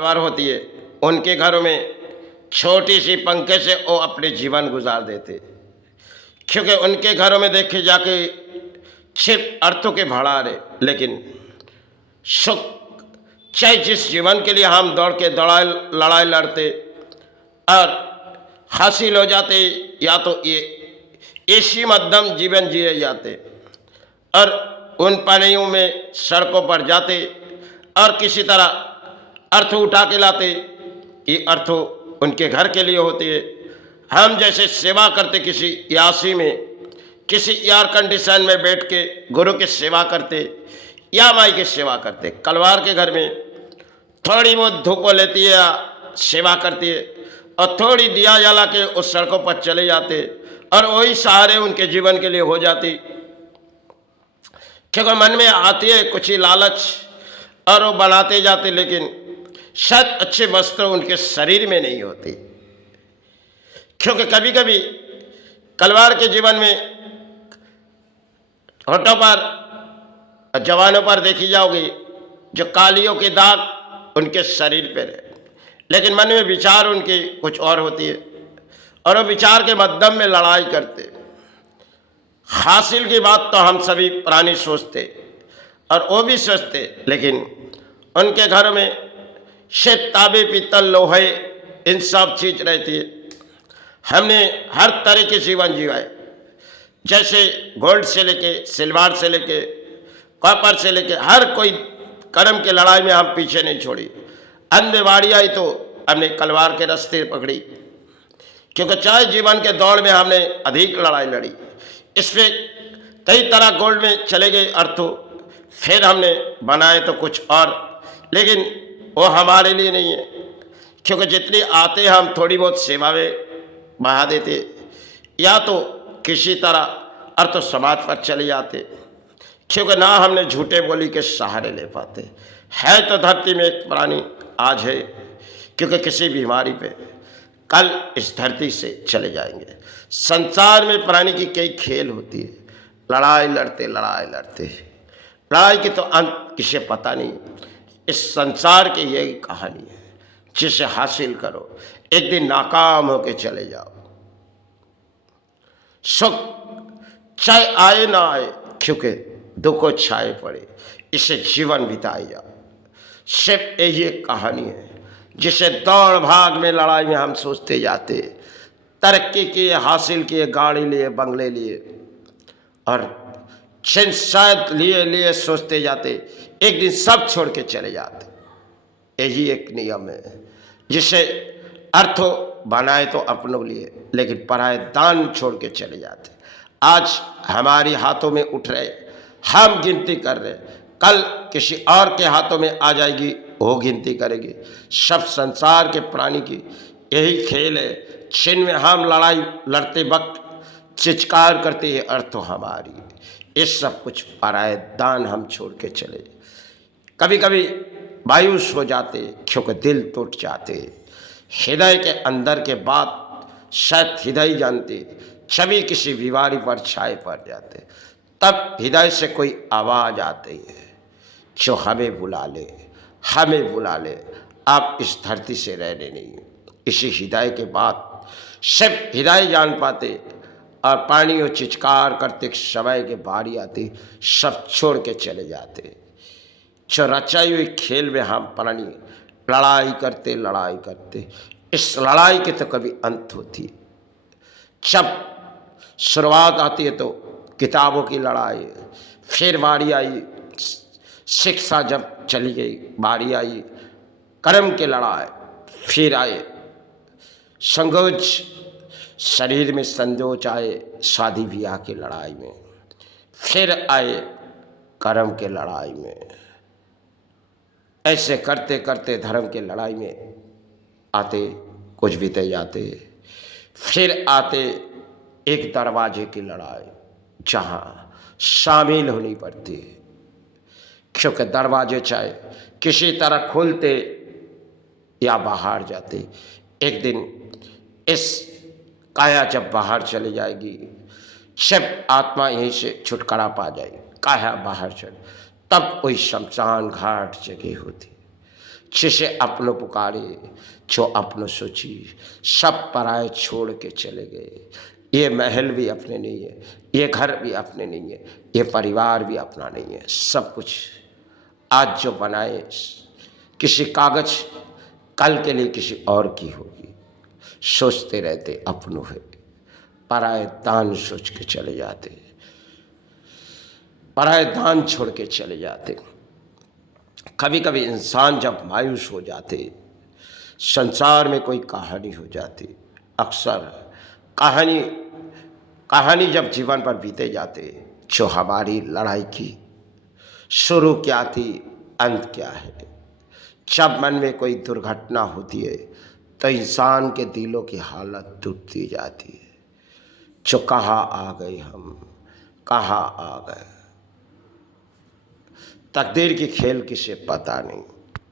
तलवार होती है, उनके घरों में छोटी सी पंखे से वो अपने जीवन गुजार देते, क्योंकि उनके घरों में देखे जाके सिर्फ अर्थों के भंडार है, लेकिन सुख चाहे जिस जीवन के लिए हम दौड़ के दौड़ाई लड़ाई लड़ते और हासिल हो जाते, या तो ये इसी मध्यम जीवन जिए जाते और उन पानियों में सड़कों पर जाते और किसी तरह अर्थ उठा के लाते। ये अर्थ उनके घर के लिए होते है। हम जैसे सेवा करते किसी यासी में, किसी एयर कंडीशन में बैठ के गुरु की सेवा करते या माई की सेवा करते, कलवार के घर में थोड़ी बहुत धूप लेती है या सेवा करती है और थोड़ी दिया जला के उस सड़कों पर चले जाते और वही सहारे उनके जीवन के लिए हो जाती, क्योंकि मन में आती है कुछ ही लालच और वो बनाते जाते, लेकिन शायद अच्छे वस्त्र उनके शरीर में नहीं होते। क्योंकि कभी कभी कलवार के जीवन में होठों पर जवानों पर देखी जाओगी जो कालियों के दाग उनके शरीर पर है, लेकिन मन में विचार उनकी कुछ और होती है और वो विचार के मध्यम में लड़ाई करते। हासिल की बात तो हम सभी प्राणी सोचते और वो भी सोचते, लेकिन उनके घर में श्वेत तांबे पीतल लोहे इन सब चीज रहती है। हमने हर तरह के जीवन जिवाए, जैसे गोल्ड से लेके सिल्वर से लेके कॉपर से लेके हर कोई कर्म के लड़ाई में हम पीछे नहीं छोड़ी। अंध बाड़ी आई तो हमने कलवार के रास्ते पकड़ी, क्योंकि चाहे जीवन के दौड़ में हमने अधिक लड़ाई लड़ी, इसमें कई तरह गोल्ड में चले गए अर्थों, फिर हमने बनाए तो कुछ और, लेकिन वो हमारे लिए नहीं है, क्योंकि जितनी आते हम थोड़ी बहुत सेवा में बहा देते या तो किसी तरह अर्थ समाज पर चले जाते, क्योंकि ना हमने झूठे बोली के सहारे ले पाते। है तो धरती में एक प्राणी आज है, क्योंकि किसी बीमारी पे कल इस धरती से चले जाएंगे। संसार में प्राणी की कई खेल होती है, लड़ाई लड़ते लड़ाई लड़ते, लड़ाई की तो अंत किसे पता नहीं। इस संसार की यही कहानी है, जिसे हासिल करो एक दिन नाकाम होके चले जाओ। सुख चाहे आए ना आए, क्योंकि दुख छाए पड़े, इसे जीवन बिताए जाओ। सिर्फ यही एक कहानी है जिसे दौड़ भाग में लड़ाई में हम सोचते जाते, तरक्की किए, हासिल किए, गाड़ी लिए, बंगले लिए और छिन शायद लिए लिए सोचते जाते, एक दिन सब छोड़ के चले जाते। यही एक नियम है जिसे अर्थ बनाए तो अपनों लिए, लेकिन पराए दान छोड़ के चले जाते। आज हमारी हाथों में उठ रहे, हम गिनती कर रहे, कल किसी और के हाथों में आ जाएगी, वो गिनती करेगी। सब संसार के प्राणी की यही खेल है, जिनमें हम लड़ाई लड़ते वक्त चित्कार करते हैं अर्थ हमारी, ये सब कुछ पराए दान हम छोड़ के चले। कभी कभी मायूस हो जाते, क्योंकि दिल टूट जाते। हृदय के अंदर के बात शायद हृदय जानते, छवि किसी बीमारी पर छाए पड़ जाते, तब हृदय से कोई आवाज़ आती है जो हमें बुला ले, हमें बुला ले, आप इस धरती से रहने नहीं। इसी हृदय के बाद सिर्फ हृदय जान पाते और पानियों चिचकार करते समय के बारी आती, सब छोड़ के चले जाते। जो रचाई हुई खेल में हम प्राणी लड़ाई करते, इस लड़ाई के तो कभी अंत होती है। जब शुरुआत आती है तो किताबों की लड़ाई, फिर बारी आई शिक्षा, जब चली गई बारी आई कर्म की लड़ाई, फिर आए संकोच, शरीर में संकोच आए शादी ब्याह की लड़ाई में, फिर आए कर्म के लड़ाई में। ऐसे करते करते धर्म के लड़ाई में आते, कुछ बीते जाते, फिर आते एक दरवाजे की लड़ाई, जहाँ शामिल होनी पड़ती है, क्योंकि दरवाजे चाहे किसी तरह खुलते या बाहर जाते। एक दिन इस काया जब बाहर चली जाएगी, जब आत्मा यहीं से छुटकारा पा जाएगी, काया बाहर चले, तब कोई शमशान घाट जगह होती, जिसे अपनों पुकारे जो अपनों सोची, सब पराए छोड़ के चले गए। ये महल भी अपने नहीं है, ये घर भी अपने नहीं है, ये परिवार भी अपना नहीं है। सब कुछ आज जो बनाए किसी कागज कल के लिए किसी और की होगी। सोचते रहते अपनों है, पराए दान सोच के चले जाते, पराए दान छोड़ के चले जाते। कभी कभी इंसान जब मायूस हो जाते, संसार में कोई कहानी हो जाती, अक्सर कहानी जब जीवन पर बीते जाते, जो हमारी लड़ाई की शुरू क्या थी, अंत क्या है। जब मन में कोई दुर्घटना होती है तो इंसान के दिलों की हालत टूटती जाती है। जो कहाँ आ गए हम, कहाँ आ गए। तकदीर की खेल किसे पता नहीं।